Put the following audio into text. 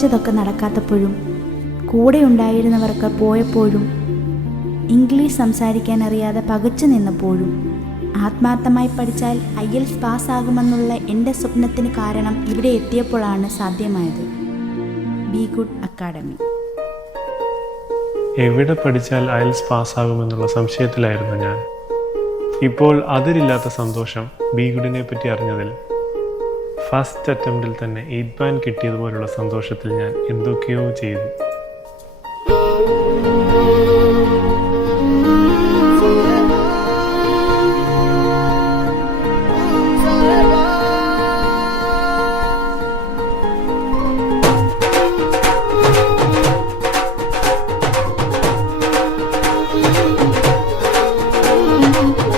ആഗ്രഹിച്ചതൊക്കെ നടക്കാത്തപ്പോഴും കൂടെ ഉണ്ടായിരുന്നവർക്ക് പോയപ്പോഴും ഇംഗ്ലീഷ് സംസാരിക്കാൻ അറിയാതെ പകച്ചു നിന്നപ്പോഴും ആത്മാർത്ഥമായി പഠിച്ചാൽ IELTS പാസ്സാകുമെന്നുള്ള എൻ്റെ സ്വപ്നത്തിന് കാരണം ഇവിടെ എത്തിയപ്പോഴാണ് സാധ്യമായത്. B good academy. എവിടെ പഠിച്ചാൽ IELTS പാസ്സാകുമെന്നുള്ള സംശയത്തിലായിരുന്നു ഞാൻ. ഇപ്പോൾ അതിരില്ലാത്ത സന്തോഷം ബി ഗുഡിനെ പറ്റി അറിഞ്ഞതിൽ. ഫസ്റ്റ് അറ്റംപ്റ്റിൽ തന്നെ 8 ബാൻഡ് കിട്ടിയതുപോലുള്ള സന്തോഷത്തിൽ ഞാൻ എന്തൊക്കെയോ ചെയ്തു.